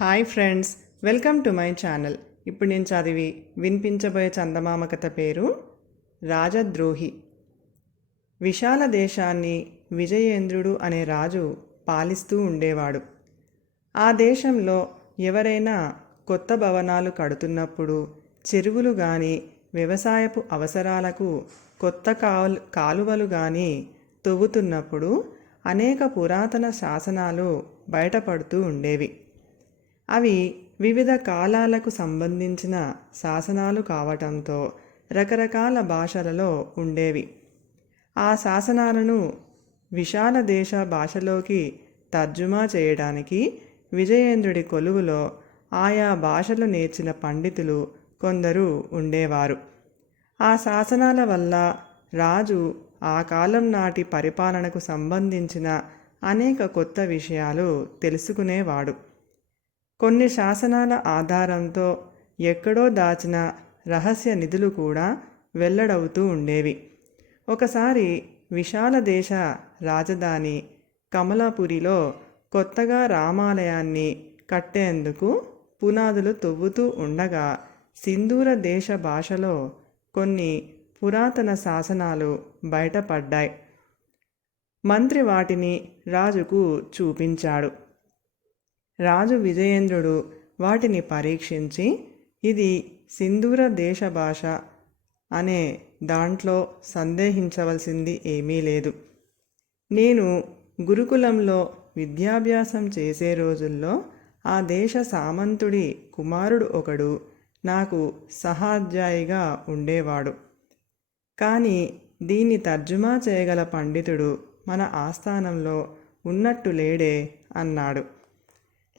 Hi friends, welcome to my channel. ఇప్పుడు నేను చదివి వినిపించబోయే చందమామ కథ పేరు రాజద్రోహి. విశాల దేశాన్ని విజయేంద్రుడు అనే రాజు పాలిస్తూ ఉండేవాడు. ఆ దేశంలో ఎవరైనా కొత్త భవనాలు కడుతున్నప్పుడు, చెరువులు కానీ వ్యవసాయపు అవసరాలకు కొత్త కాలువలు కానీ తవ్వుతున్నప్పుడు అనేక పురాతన శాసనాలు బయటపడుతూ ఉండేవి. అవి వివిధ కాలాలకు సంబంధించిన శాసనాలు కావటంతో రకరకాల భాషలలో ఉండేవి. ఆ శాసనాలను విశాల దేశ భాషలోకి తర్జుమా చేయడానికి విజయేంద్రుడి కొలువులో ఆయా భాషలు నేర్చిన పండితులు కొందరు ఉండేవారు. ఆ శాసనాల వల్ల రాజు ఆ కాలం నాటి పరిపాలనకు సంబంధించిన అనేక కొత్త విషయాలు తెలుసుకునేవాడు. కొన్ని శాసనాల ఆధారంతో ఎక్కడో దాచిన రహస్య నిధులు కూడా వెల్లడవుతూ ఉండేవి. ఒకసారి విశాల దేశ రాజధాని కమలాపురిలో కొత్తగా రామాలయాన్ని కట్టేందుకు పునాదులు తవ్వుతూ ఉండగా సింధూర దేశ భాషలో కొన్ని పురాతన శాసనాలు బయటపడ్డాయి. మంత్రి వాటిని రాజుకు చూపించాడు. రాజు విజయేంద్రుడు వాటిని పరీక్షించి, ఇది సింధూర దేశ భాష అనే దాంట్లో సందేహించవలసింది ఏమీ లేదు. నేను గురుకులంలో విద్యాభ్యాసం చేసే రోజుల్లో ఆ దేశ సామంతుడి కుమారుడు ఒకడు నాకు సహాధ్యాయిగా ఉండేవాడు. కానీ దీన్ని తర్జుమా చేయగల పండితుడు మన ఆస్థానంలో ఉన్నట్టు లేడే అన్నాడు.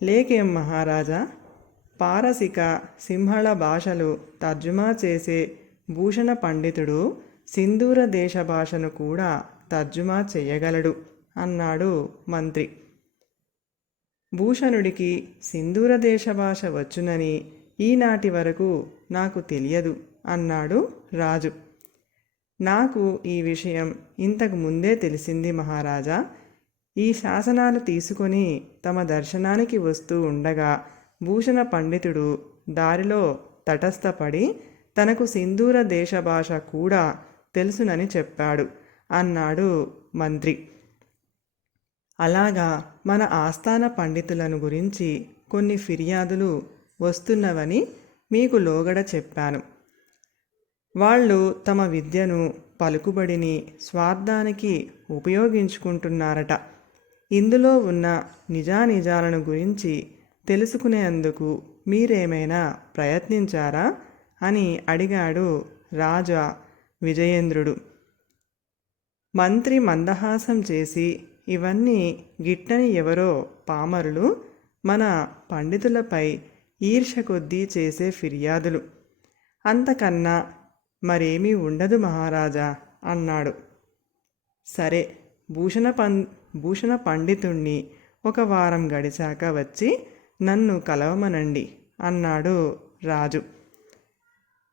లేకేం మహారాజా, పారసిక సింహళ భాషలు తర్జుమా చేసే భూషణ పండితుడు సింధూర దేశ భాషను కూడా తర్జుమా చెయ్యగలడు అన్నాడు మంత్రి. భూషణుడికి సింధూర దేశ భాష వచ్చునని ఈనాటి వరకు నాకు తెలియదు అన్నాడు రాజు. నాకు ఈ విషయం ఇంతకు ముందే తెలిసింది మహారాజా. ఈ శాసనాలు తీసుకొని తమ దర్శనానికి వస్తూ ఉండగా భూషణ పండితుడు దారిలో తటస్థపడి తనకు సింధూర దేశ భాష కూడా తెలుసునని చెప్పాడు అన్నాడు మంత్రి. అలాగా మన ఆస్థాన పండితులను గురించి కొన్ని ఫిర్యాదులు వస్తున్నవని మీకు లోగడ చెప్పాను. వాళ్ళు తమ విద్యను, పలుకుబడిని స్వార్థానికి ఉపయోగించుకుంటున్నారట. ఇందులో ఉన్న నిజానిజాలను గురించి తెలుసుకునేందుకు మీరేమైనా ప్రయత్నించారా అని అడిగాడు రాజా విజయేంద్రుడు. మంత్రి మందహాసం చేసి, ఇవన్నీ గిట్టని ఎవరో పామరులు మన పండితులపై ఈర్ష్య కొద్దీ చేసే ఫిర్యాదులు, అంతకన్నా మరేమీ ఉండదు మహారాజా అన్నాడు. సరే, భూషణ పండితుణ్ణి ఒక వారం గడిచాక వచ్చి నన్ను కలవమనండి అన్నాడు రాజు.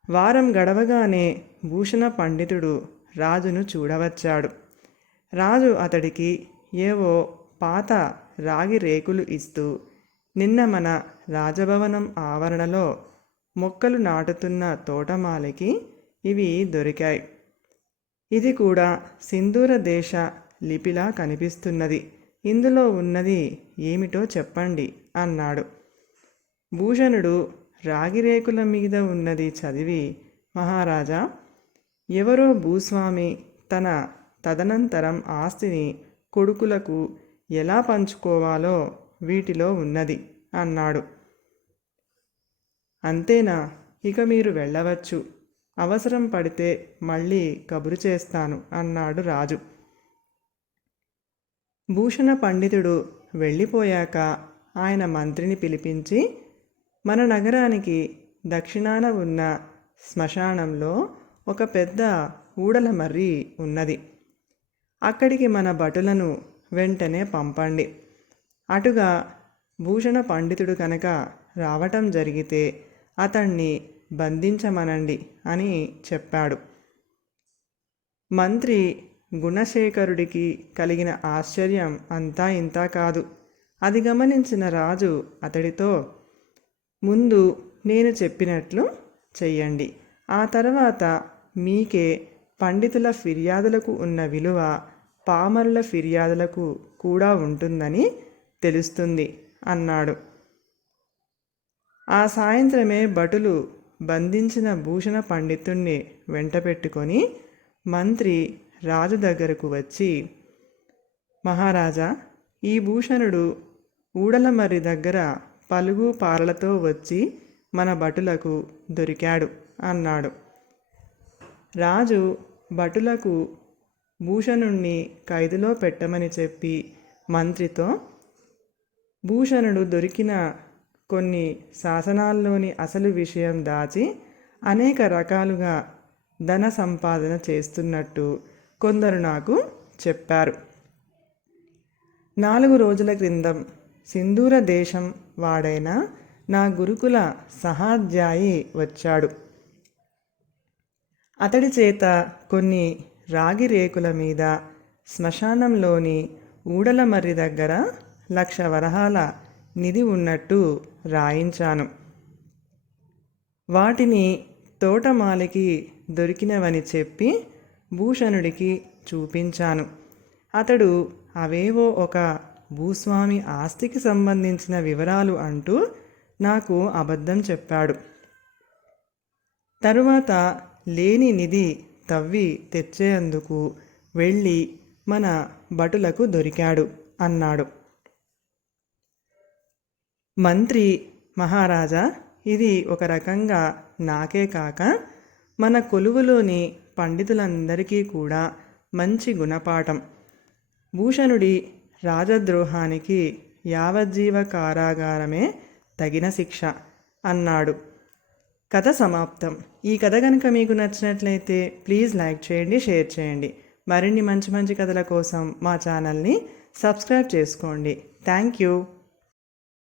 వారం గడవగానే భూషణ పండితుడు రాజును చూడవచ్చాడు. రాజు అతడికి ఏవో పాత రాగి రేకులు ఇస్తూ, నిన్న మన రాజభవనం ఆవరణలో మొక్కలు నాటుతున్న తోటమాలికి ఇవి దొరికాయి. ఇది కూడా సింధూర దేశ లిపిలా కనిపిస్తున్నది. ఇందులో ఉన్నది ఏమిటో చెప్పండి అన్నాడు. భూషణుడు రాగిరేకుల మీద ఉన్నది చదివి, మహారాజా, ఎవరో భూస్వామి తన తదనంతరం ఆస్తిని కొడుకులకు ఎలా పంచుకోవాలో వీటిలో ఉన్నది అన్నాడు. అంతేనా? ఇక మీరు వెళ్ళవచ్చు. అవసరం పడితే మళ్ళీ కబురు చేస్తాను అన్నాడు రాజు. భూషణ పండితుడు వెళ్ళిపోయాక ఆయన మంత్రిని పిలిపించి, మన నగరానికి దక్షిణాన ఉన్న శ్మశానంలో ఒక పెద్ద ఊడల మర్రి ఉన్నది. అక్కడికి మన భటులను వెంటనే పంపండి. అటుగా భూషణ పండితుడు కనుక రావటం జరిగితే అతన్ని బంధించమనండి అని చెప్పాడు. మంత్రి గుణశేఖరుడికి కలిగిన ఆశ్చర్యం అంతా ఇంతా కాదు. అది గమనించిన రాజు అతడితో, ముందు నేను చెప్పినట్లు చెయ్యండి. ఆ తర్వాత మీకే పండితుల ఫిర్యాదులకు ఉన్న విలువ పామరుల ఫిర్యాదులకు కూడా ఉంటుందని తెలుస్తుంది అన్నాడు. ఆ సాయంత్రమే భటులు బంధించిన భూషణ పండితుణ్ణి వెంటపెట్టుకొని మంత్రి రాజు దగ్గరకు వచ్చి, మహారాజా, ఈ భూషణుడు ఊడలమర్రి దగ్గర పలుగు పారలతో వచ్చి మన భటులకు దొరికాడు అన్నాడు. రాజు భటులకు భూషణుణ్ణి ఖైదులో పెట్టమని చెప్పి మంత్రితో, భూషణుడు దొరికిన కొన్ని శాసనాల్లోని అసలు విషయం దాచి అనేక రకాలుగా ధన సంపాదన చేస్తున్నట్టు కొందరు నాకు చెప్పారు. 4 రోజుల క్రిందం సింధూర దేశం వాడైన నా గురుకుల సహాధ్యాయి వచ్చాడు. అతడి చేత కొన్ని రాగి రేకుల మీద శ్మశానంలోని ఊడలమర్రి దగ్గర 1,00,000 వరహాల నిధి ఉన్నట్టు రాయించాను. వాటిని తోటమాలికి దొరికినవని చెప్పి భూషణుడికి చూపించాను. అతడు అవేవో ఒక భూస్వామి ఆస్తికి సంబంధించిన వివరాలు అంటూ నాకు అబద్ధం చెప్పాడు. తరువాత లేని నిధి తవ్వి తెచ్చేందుకు వెళ్ళి మన భటులకు దొరికాడు అన్నాడు. మంత్రి, మహారాజా, ఇది ఒక రకంగా నాకే కాక మన కొలువులోని పండితులందరికీ కూడా మంచి గుణపాఠం. భూషణుడి రాజద్రోహానికి యావజ్జీవ కారాగారమే తగిన శిక్ష అన్నాడు. కథ సమాప్తం. ఈ కథ కనుక మీకు నచ్చినట్లయితే ప్లీజ్ లైక్ చేయండి, షేర్ చేయండి. మరిన్ని మంచి మంచి కథల కోసం మా ఛానల్ని సబ్స్క్రైబ్ చేసుకోండి. Thank you.